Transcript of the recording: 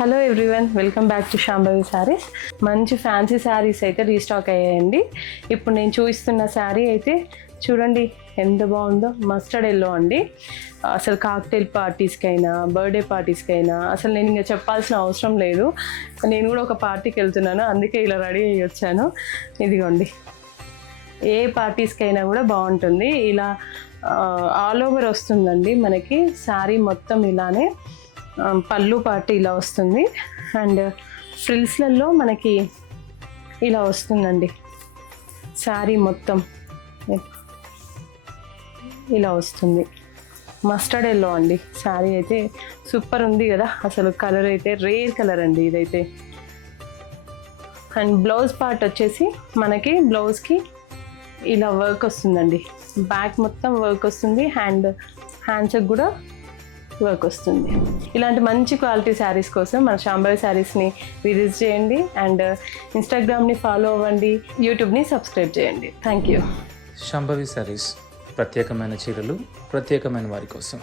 Hello everyone, welcome back to Shambhavi saris. మంచి fancy saris అయితే restock అయ్యాయండి. ఇప్పుడు నేను చూపిస్తున్న శారీ అయితే చూడండి ఎంత బాగుందో. మస్టర్డ్ ఎల్లో అండి. అసలు కాక్టైల్ పార్టీస్కైనా బర్త్డే పార్టీస్కైనా అసలు నేను ఇంకా చెప్పాల్సిన అవసరం లేదు. నేను కూడా ఒక పార్టీకి వెళ్తున్నాను, అందుకే ఇలా రెడీ అయ్యి వచ్చాను. ఇదిగోండి, ఏ పార్టీస్కైనా కూడా బాగుంటుంది. ఇలా ఆల్ ఓవర్ వస్తుందండి మనకి శారీ మొత్తం. ఇలానే పళ్ళు పార్టీ ఇలా వస్తుంది అండ్ ఫ్రిల్స్లలో మనకి ఇలా వస్తుందండి. శారీ మొత్తం ఇలా వస్తుంది. మస్టర్డ్ ఎల్లో అండి. శారీ అయితే సూపర్ ఉంది కదా. అసలు కలర్ అయితే రేర్ కలర్ అండి ఇదైతే. అండ్ బ్లౌజ్ పార్ట్ వచ్చేసి మనకి బ్లౌజ్కి ఇలా వర్క్ వస్తుందండి. బ్యాక్ మొత్తం వర్క్ వస్తుంది, హ్యాండ్స్కి కూడా వర్క్ వస్తుంది. ఇలాంటి మంచి క్వాలిటీ శారీస్ కోసం మన శాంభవి శారీస్ని విజిట్ చేయండి అండ్ ఇన్స్టాగ్రామ్ని ఫాలో అవ్వండి, యూట్యూబ్ని సబ్స్క్రైబ్ చేయండి. Thank you. శాంభవి శారీస్, ప్రత్యేకమైన చీరలు ప్రత్యేకమైన వారి కోసం.